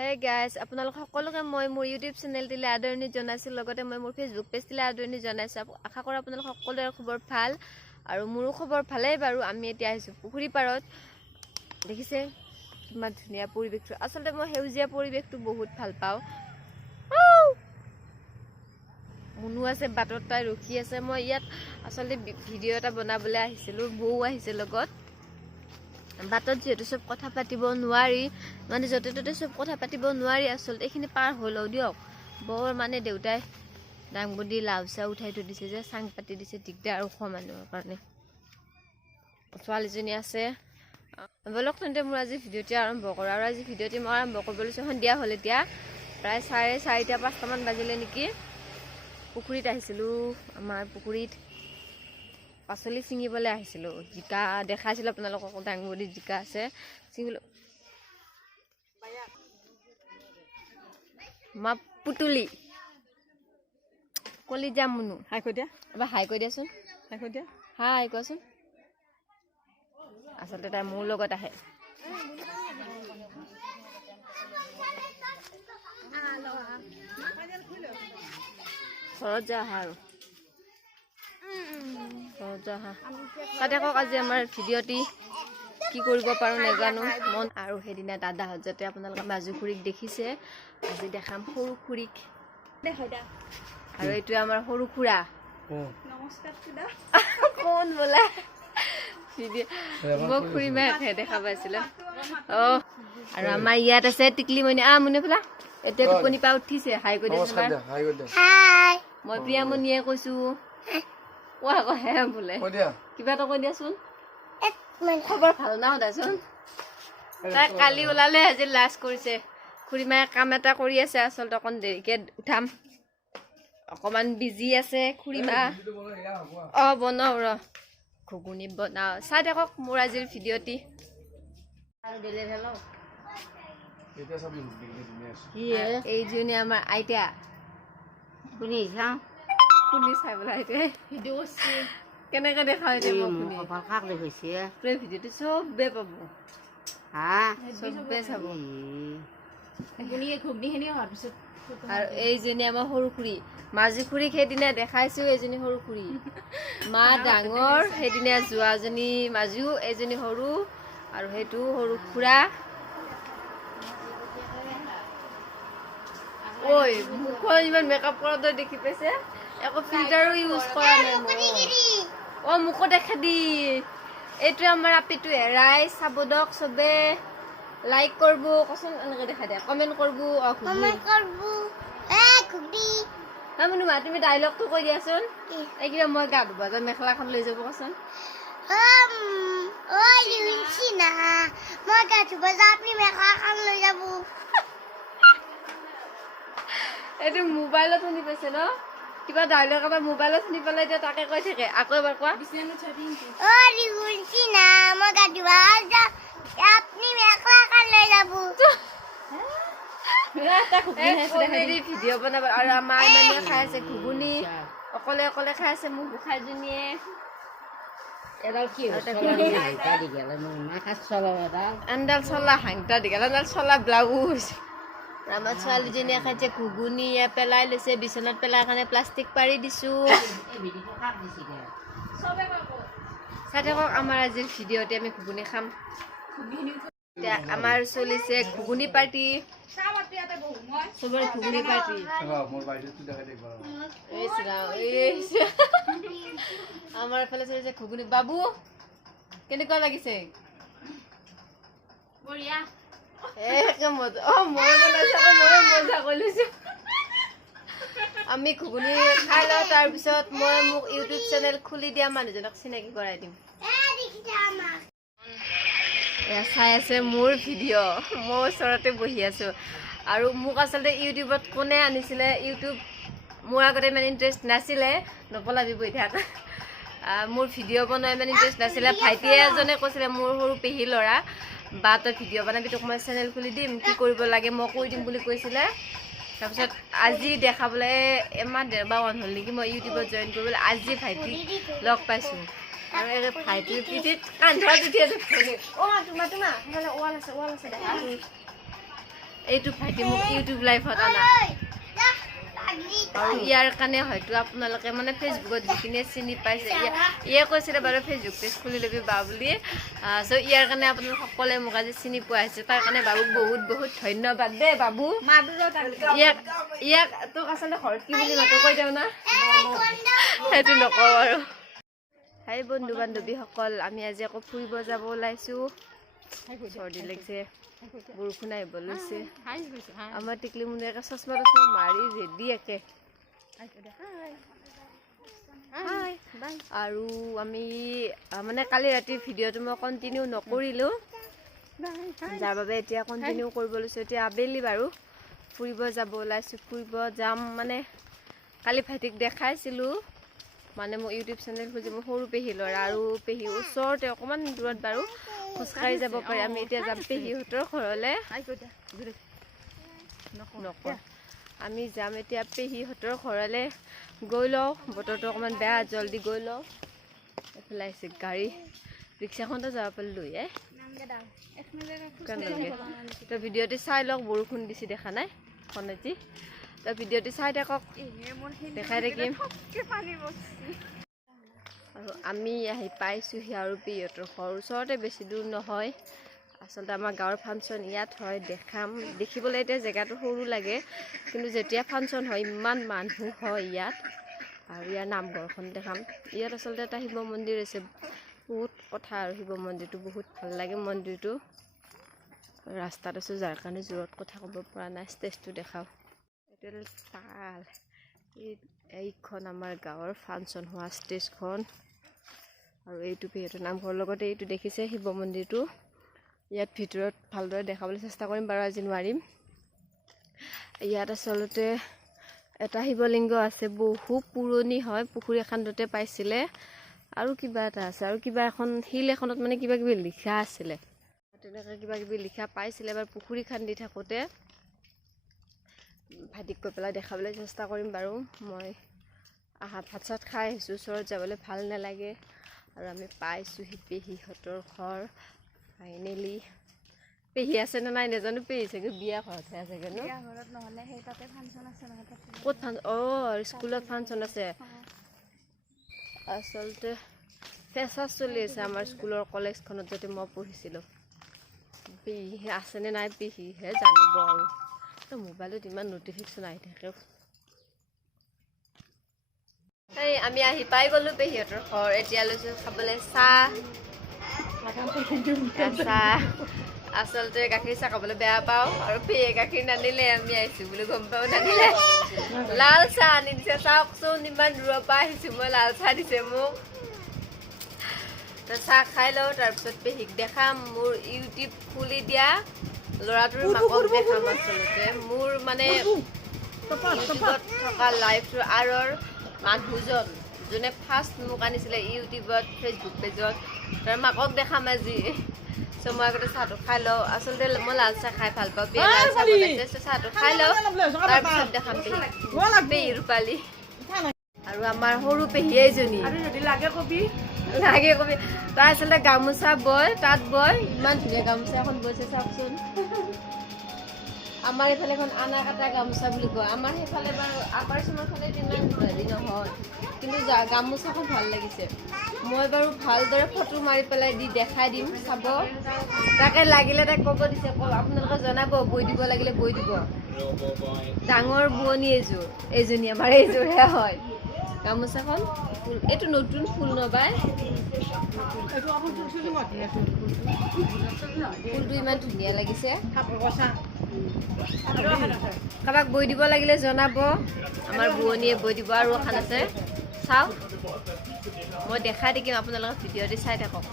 Hey guys, আপোনালোক সকলোকে মই মোৰ YouTube চেনেল দিলে আদৰণি জনাইছো লগতে মই মোৰ Facebook পেজ দিলে আদৰণি জনাইছো আশা কৰো আপোনালোক সকলোৰে খবৰ ভাল আৰু মোৰো খবৰ ভালেই বাৰু আমি এতিয়া আহিছো পুখুৰী পাৰত দেখিছে কিমান ধুনীয়া পৰিৱেশটো আসলে মই হেউজিয়া পৰিৱেশটো বহুত ভাল পাও মুনু আছে বাটত তাই ৰখি আছে মই ইয়াত আসলে ভিডিও এটা বনাবলৈ আহিছিলো বৌ আহিছে লগত বাটত যেহেতু সব কথা পাতিব নোৱাৰি মানে যতে ততে সব কথা পাতিব নোৱাৰি আসলে এখিনি পাৰ হলো দিয়ক বৰ মানে দেউতাই ডাংবুদি লাউসা উঠাই থৈ দিছে যে সাং পাতি দিছে দিগদাৰ আৰু মানুহৰ কাৰণে ছোৱালীজনী আছে বলক তেন্তে মোৰ আজি ভিডিওটি আৰম্ভ কৰো আৰু আজি ভিডিওটি মই আৰম্ভ কৰিবলৈ সন্ধিয়া হল এতিয়া প্ৰায় 4:30 মান বাজিলে নেকি পুখুৰীত আহিছিলো আমাৰ পুখুৰীত পাচলি চিঙিবলৈ আহিছিলো জিকা দেখাইছিল আপোনালোকক ডাঙবুদি জিকা আছে চিঙিলো মা পুতুলি কলিজা মুনু হাই কৈ দিয়া এবাৰ হাই কৈ দিয়াচোন হাই কৈ দিয়া হাই কোৱাচোন আচলতে তাই মোৰ লগত আহে ঘৰত যা আৰু আজি আমাৰ ভিডিওটি কি কৰিব পাৰো নেজানো মন আৰু হেদিনা দাদা হজতে আপোনালোকে মাজু খুৰীক দেখিছে আজি দেখাম সৰু খুৰীক আৰু এইটো আমাৰ সৰু খুৰা নমস্কাৰ খুৰা কোন বলা মোক খুৰী মায়ে দেখা পাইছিল আৰু আমাৰ ইয়াত আছে টিকলি মনি মুনে ফলা এতিয়া টোপনি পা উঠিছে হাই কৈ দিছে হাই মই প্ৰিয়ামণিয়ে কৈছো বোলে কিবা এটা কৈ দিয়াচোন খবৰ ভাল না দাচোন তাই কালি ওলালে আজি লাজ কৰিছে খুৰীমায়ে কাম এটা কৰি আছে আসলতে অকণ দেৰিকে উঠাম অকমান বিজি আছে খুৰীমা বনাও ৰ ঘুগুনি বনাও চাই দেখক মোৰ আজিৰ ভিডিওটি এইজনী আমাৰ আইতা শুনি চাই বোলা কেনেকে দেখা হৈছে ভিডিওটো চবে পাব চবে চাব আৰু এইজনী আমাৰ সৰু খুৰী মাজু খুৰীক সেইদিনা দেখাইছো এইজনী সৰু খুৰী মা ডাঙৰ সেইদিনা যোৱাজনী মাজু এইজনী সৰু আৰু সেইটো সৰু খুৰা ঐ মুখত ইমান মেকআপ কৰাটো দেখি পাইছে একো ফিল্টাৰো ইউজ কৰা নাই মুখত দেখা দি এইটো আমাৰ আপিটো হেৰাই চাব দক চবে লাইক কৰিব কচোন এনেকে দেখা দিয়া কমেন্ট কৰিব মুনুমা তুমি ডাইলগটো কৈ দিয়াচোন এই কিবা মই গা ধুব যাম মেখেলাখন লৈ যাব কচোন এইটো মোবাইলত শুনি পাইছে ন কিবা ডাইলগ এটা মোবাইলত শুনি পেলাই এতিয়া তাকে কৈ থাকে আকৌ এবাৰ কোৱা ভিডিঅ' বনাব আৰু আমাৰ মানে খাই আছে ঘুগুনি অকলে অকলে খাই আছে মোক গোসাঁইজনীয়ে এডাল চলা হাংটা দীঘল এডাল চলা ব্লাউজ আমাৰ ছোৱালীজনীয়ে খাইছে ঘুগুনি পেলাই লৈছে বিচনাত পেলাই কাৰণে প্লাষ্টিক পাৰি দিছো চাই থাকক আমাৰ আজিৰ ভিডিঅ'তে আমি ঘুগুনি খাম এতিয়া আমাৰ চলিছে ঘুগুনি পাৰ্টি চবৰে ঘুগুনি পাৰ্টি আমাৰ এইফালে চলিছে ঘুগুনি বাবু কেনেকুৱা লাগিছে বঢ়িয়া আমি ঘুগুনি খাই লওঁ তাৰপিছত মই মোক ইউটিউব চেনেল খুলি দিয়া মানুহজনক চিনাকি কৰাই দিম চাই আছে মোৰ ভিডিঅ' মই ওচৰতে বহি আছো আৰু মোক আচলতে ইউটিউবত কোনে আনিছিলে ইউটিউব মোৰ আগতে ইমান ইণ্টাৰেষ্ট নাছিলে নপলাবি বহি থাক মোৰ ভিডিঅ' বনোৱা ইমান ইণ্টাৰেষ্ট নাছিলে ভাইটিয়ে এজনে কৈছিলে মোৰ সৰু পেহী ল'ৰা বা তই ভিডিঅ' বনাবি তোক মই চেনেল খুলি দিম কি কৰিব লাগে মই কৈ দিম বুলি কৈছিলে তাৰপিছত আজি দেখাবলৈ এমাহ ডেৰমাহ মান হ'ল নেকি মই ইউটিউবত জইন কৰিবলৈ আজি ভাইটিক লগ পাইছোঁ আৰু এই ভাইটিৰ পিঠিত কান্ধত উঠি আছে এইটো ভাইটি মোক ইউটিউব লাইভত আনা আৰু ইয়াৰ কাৰণে হয়তো আপোনালোকে মানে ফেচবুকত যিখিনি চিনি পাইছে ইয়ে কৈছিলে বাৰু ফেচবুক পেজ খুলি ল'বি বা বুলি চ' ইয়াৰ কাৰণে আপোনালোক সকলোৱে মোক আজি চিনি পোৱা হৈছে তাৰ কাৰণে বাবুক বহুত বহুত ধন্যবাদ দেই বাবু ইয়াক তোক আচলতে ঘৰত কি বুলি মাতো কৈ দিওঁ না সেইটো নকওঁ আৰু হাই বন্ধু বান্ধৱীসকল আমি আজি আকৌ ফুৰিব যাব ওলাইছোঁ চৰ্দি লাগিছে বৰষুণ আহিব লৈছে আমাৰ টিকলি মুনিয়াকে চশমা তচমা মাৰি ৰেডি একে আৰু আমি মানে কালি ৰাতিৰ ভিডিঅ'টো মই কণ্টিনিউ নকৰিলোঁ যাৰ বাবে এতিয়া কণ্টিনিউ কৰিব লৈছোঁ এতিয়া আবেলি বাৰু ফুৰিব যাব ওলাইছোঁ ফুৰিব যাম মানে কালি ভাইটিক দেখাইছিলোঁ মানে মই ইউটিউব চেনেল খুজি মোৰ সৰু পেহী ল'ৰা আৰু পেহী ওচৰতে অকণমান দূৰত বাৰু খোজকাঢ়ি যাব পাৰি আমি এতিয়া যাম পেহীহঁতৰ ঘৰলৈ নকওঁ আমি যাম এতিয়া পেহীহঁতৰ ঘৰলৈ গৈ লওঁ বতৰটো অকণমান বেয়া জলদি গৈ লওঁ এইফালে আহিছে গাড়ী ৰিক্সাখনতে যাব পাৰিলোঁ তই ভিডিঅ'টো চাই লওক বৰষুণ দিছে দেখা নাই কণেজি তই ভিডিঅ'টো চাই থাকক দেখাই থাকিম আৰু আমি আহি পাইছোঁহি আৰু পেহীহঁতৰ ঘৰ ওচৰতে বেছি দূৰ নহয় আচলতে আমাৰ গাঁৱৰ ফাংচন ইয়াত হয় দেখিবলৈ এতিয়া জেগাটো সৰু লাগে কিন্তু যেতিয়া ফাংচন হয় ইমান মানুহ হয় ইয়াত আৰু ইয়াৰ নামঘৰখন দেখাম ইয়াত আচলতে এটা শিৱ মন্দিৰ আছে বহুত কথা আৰু শিৱ মন্দিৰটো বহুত ভাল লাগে মন্দিৰটো ৰাস্তাত আছোঁ যাৰ কাৰণে জোৰত কথা ক'ব পৰা নাই ষ্টেজটো দেখাওঁ এইটো তাল এইখন আমাৰ গাঁৱৰ ফাংচন হোৱা ষ্টেজখন আৰু এইটো পেহীহঁতৰ নামঘৰৰ লগতে এইটো দেখিছে শিৱ মন্দিৰটো ইয়াত ভিতৰত ভালদৰে দেখাবলৈ চেষ্টা কৰিম বাৰু আজি নোৱাৰিম ইয়াত আচলতে এটা শিৱলিংগ আছে বহু পুৰণি হয় পুখুৰী এখনতে পাইছিলে আৰু কিবা এটা আছে আৰু কিবা এখন শিল এখনত মানে কিবা কিবি লিখা আছিলে তেনেকৈ কিবা কিবি লিখা পাইছিলে এবাৰ পুখুৰী খান্দি থাকোঁতে ভাইটিক কৈ পেলাই দেখাবলৈ চেষ্টা কৰিম বাৰু মই ভাত চাত খাই আহিছোঁ ওচৰত যাবলৈ ভাল নালাগে আৰু আমি পাইছোঁহি পেহীহঁতৰ ঘৰ ফাইনেলি পেহী আছে নে নাই নাজানো পেহী চাগে বিয়া ঘৰতহে আছে ন ক'ত ফাংচন স্কুলত ফাংচন আছে আচলতে ফেচাৰ্ছ চলি আছে আমাৰ স্কুলৰ কলেজখনত যাতে মই পঢ়িছিলোঁ পেহী আছেনে নাই পেহীহে জানিব আৰু মোবাইলত ইমান নটিফিকেশ্যন আহি থাকে এই আমি আহি পাই গ'লোঁ পেহীহঁতৰ ঘৰ এতিয়া লৈছোঁ খাবলৈ চাহ আচলতে গাখীৰ চাহ খাবলৈ বেয়া পাওঁ আৰু পেহীয়ে গাখীৰ নানিলে আমি আহিছোঁ বুলি গম পাওঁ নানিলে লাল চাহ আনি দিছে চাওকচোন ইমান দূৰৰ পৰা আহিছোঁ মই লাল চাহ দিছে মোক চাহ খাই লওঁ তাৰপিছত পেহীক দেখাম মোৰ ইউটিউব খুলি দিয়া ল'ৰাটোৰ মাকক দেখাম আচলতে মোৰ মানে ইউটিউবত থকা লাইভটোৰ আঁৰৰ মানুহজন যোনে ফাৰ্ষ্ট মোক আনিছিলে ইউটিউবত ফেচবুক পেজত তাৰ মাকক দেখাম আজি চ' মই আগতে চাহটো খাই লওঁ আচলতে মই লাল চাহ খাই ভাল পাওঁ পেহী লাল চাহ বনাইছে চ' চাহটো খাই লওঁ তাৰপিছত দেখাম পেহী ৰূপালী আৰু আমাৰ সৰু পেহী এজনী লাগে কবি তাই আচলতে গামোচা বয় তাঁত বয় ইমান ধুনীয়া গামোচা এখন বৈছে চাওকচোন আমাৰ এইফালে এখন আনা কাটা গামোচা বুলি কয় আমাৰ সেইফালে বাৰু আপাৰ আচামৰ ফালে ইমান হেৰি নহয় কিন্তু গামোচাখন ভাল লাগিছে মই বাৰু ভালদৰে ফটো মাৰি পেলাই দেখাই দিম চাব তাকে লাগিলে তাক ক'ব দিছে আপোনালোকে জনাব বৈ দিব লাগিলে বৈ দিব ডাঙৰ বোৱনী এইজনী আমাৰ এইযোৰহে হয় গামোচাখন ফুল এইটো নতুন ফুল নবাই ফুলটো ইমান ধুনীয়া লাগিছে কাৰোবাক বৈ দিব লাগিলে জনাব আমাৰ বোৱনীয়ে বৈ দিব আৰু এখন আছে চাওক মই দেখাই থাকিম আপোনালোকক ভিডিঅ'তে চাই থাকক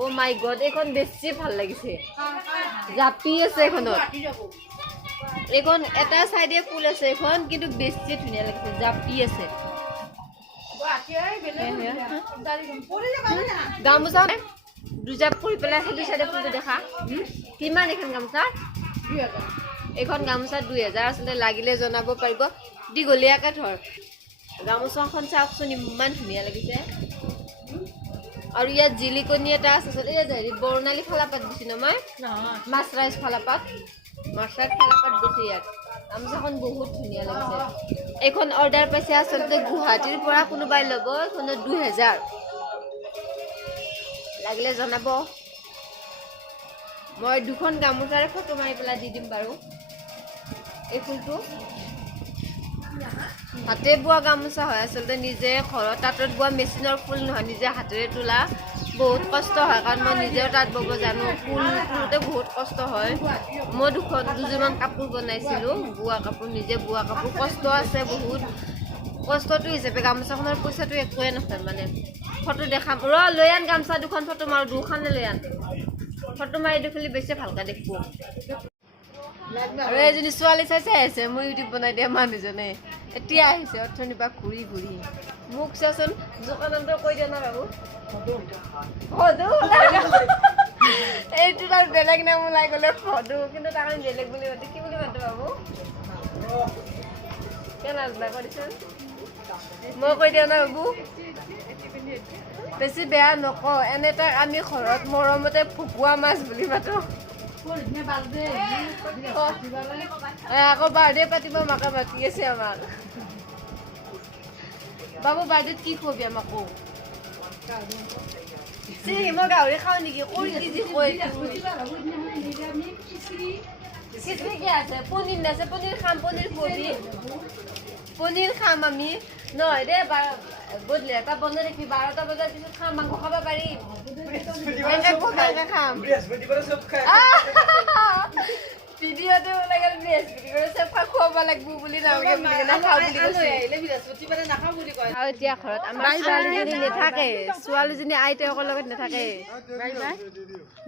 অ' মাই গড এইখন বেছি ভাল লাগিছে জাপি আছে এইখনত এইখন এটা চাইডে ফুল আছে এইখন কিন্তু বেছি ধুনীয়া লাগিছে জাপি আছে গামোচা দুজাপ কৰি পেলাই সেইটো চাইডে ফুলটো দেখা কিমান এইখন গামোচা এইখন গামোচা 2000 আচলতে লাগিলে জনাব পাৰিব দীঘলীয়াকৈ ধৰ গামোচাখন চাওকচোন ইমান ধুনীয়া লাগিছে আৰু ইয়াত জিলিকনি এটা আছে ইয়াত হেৰি বৰ্ণালী ফালাপাত দিছি ন মই মাছৰাইজ ফালাপাত মাছৰাইজ ফালাপাত দিছি ইয়াত গামোচাখন বহুত ধুনীয়া লাগিছে এইখন অৰ্ডাৰ পাইছে আচলতে গুৱাহাটীৰ পৰা কোনোবাই ল'ব এইখনত 2000 লাগিলে জনাব মই দুখন গামোচাৰে ফটো মাৰি পেলাই দি দিম বাৰু এই ফুলটো হাতে বোৱা গামোচা হয় আচলতে নিজে ঘৰত তাঁতত বোৱা মেচিনৰ ফুল নহয় নিজে হাতেৰে তোলা বহুত কষ্ট হয় কাৰণ মই নিজেও তাঁত বব জানো ফুল তোলোতে বহুত কষ্ট হয় মই দুযোৰমান কাপোৰ বনাইছিলোঁ বোৱা কাপোৰ নিজে বোৱা কাপোৰ কষ্ট আছে বহুত কষ্টটো হিচাপে গামোচাখনৰ পইচাটো একোৱে নহয় মানে ফটো দেখাম লৈ আন গামোচা দুখন ফটো মাৰো দুখনে লৈ আন ফটো মাৰি দেখিলে বেছি ভালকৈ দেখো আৰু এজনী ছোৱালী চাই আছে মই ইউটিউব বনাই দিয়া মানুহজনে এতিয়া আহিছে অৰ্থনীতিৰ পৰা ঘূৰি ঘূৰি মোক চোৱাচোন দোকানটো কৈ দিয়া না বাবু সদু এইটো তাৰ বেলেগ নাম ওলাই গ'লে সদু কিন্তু তাৰ কাৰণে বেলেগ বুলি মাতে কি বুলি মাতে বাবু কেনে নাজনা কৰিছে মই কৈ দিয়া না বাবু বেছি বেয়া নকওঁ এনে তাক আমি ঘৰত মৰমতে ভকুৱা মাছ বুলি মাতো আকৌ বাৰ্থডে পাতিব মাকে মাতি আছে আমাক বাবু বাৰ্থডেত কি খুৱাবি আমাকো মই গাহৰি খাওঁ নেকি কৰি কি যি কৈ খিচৰি কি আছে পনীৰ নাছে পনীৰ খাম পনীৰ খাম আমি নহয় দে গধূলি এটা বনাই ৰাখি 12টা বজাৰ পিছত খাম মাংস খাব পাৰি খাম ভিডিঅ'তে ওলাই গ'ল বৃহস্পতিবাৰে চব খুৱাব লাগিব বুলি নালাগে বুলি নাখাওঁ বুলি কৈছে আৰু এতিয়া ঘৰত আমাৰ ছোৱালীজনী নাথাকে ছোৱালীজনী আইতাকৰ লগত নাথাকে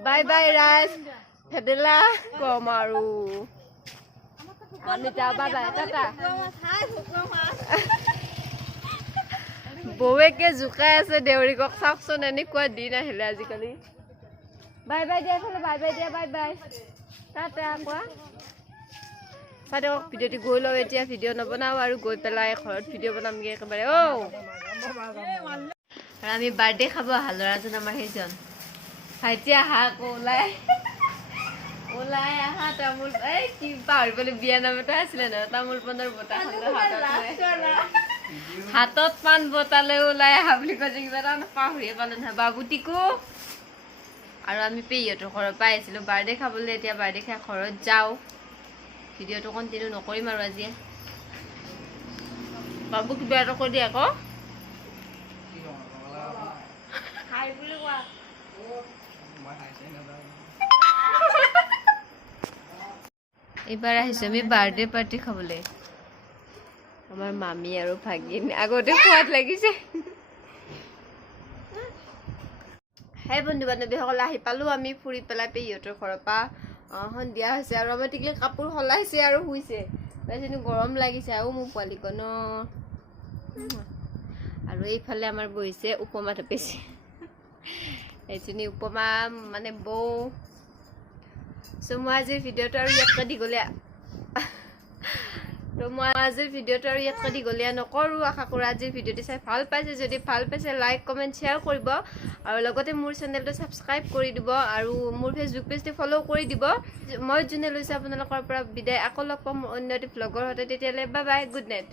বাই বাই ৰাজ ভেদেলা কম আৰু আমি যাওঁ বাই বাই টাটা বৌৱেকে জোকাই আছে দেউৰীকক চাওকচোন এনেকুৱা দিন আহিলে আজিকালি বাই বাই দিয়া ফালে বাই বাই দিয়া বাই বাই টাটা কোৱা চাওক ভিডিঅ'টি গৈ লওঁ এতিয়া ভিডিঅ' নবনাওঁ আৰু গৈ পেলাই ঘৰত ভিডিঅ' বনামগৈ একেবাৰে আৰু আমি বাৰ্থডে খাব অহা ল'ৰাজন আমাৰ সেইজন ভাইটি আহা আকৌ ওলাই আহা তামোল এই কি পাহৰি পেলাই বিয়া নাম এটা আছিলে নহয় তামোল পাণৰ বঁটা হাতত পাণ বঁটালৈ ওলাই আহা বুলি কৈছে কিবা এটা পাহৰিয়ে পালোঁ নহয় বাবু টিকু আৰু আমি পেহীহঁতৰ ঘৰৰ পৰা আহিছিলোঁ বাৰ্থডে খাবলৈ এতিয়া বাৰ্থডে খাই ঘৰত যাওঁ ভিডিঅ'টো কণ্টিনিউ নকৰিম আৰু আজি বাবু কিবা এটা কৈ দিয়ে আকৌ এইবাৰ আহিছোঁ আমি বাৰ্থডে পাৰ্টি খাবলৈ আমাৰ মামী আৰু ভাগিন আগতে সোৱাদ লাগিছে হে বন্ধু বান্ধৱীসকলে আহি পালোঁ আমি ফুৰি পেলাই পেহীহঁতৰ ঘৰৰ পৰা সন্ধিয়া হৈছে আৰু আমাৰ টিকলি কাপোৰ সলাইছে আৰু শুইছে তাৰপিছত গৰম লাগিছে আৰু মোৰ পোৱালিকণ আৰু এইফালে আমাৰ বহিছে উপমা থপিছে এইজনী উপমা মানে বৌ চ' মই আজিৰ ভিডিঅ'টো আৰু ইয়াতকৈ দীঘলীয়া নকৰোঁ আশা কৰোঁ আজিৰ ভিডিঅ'টো চাই ভাল পাইছে যদি ভাল পাইছে লাইক কমেণ্ট শ্বেয়াৰ কৰিব আৰু লগতে মোৰ চেনেলটো ছাবস্ক্ৰাইব কৰি দিব আৰু মোৰ ফেচবুক পেজটো ফ'ল' কৰি দিব মই যোনে লৈছে আপোনালোকৰ পৰা বিদায় আকৌ লগ পাম অন্য এটি ভ্লগৰ সৈতে তেতিয়ালৈ বাই বাই গুড নাইট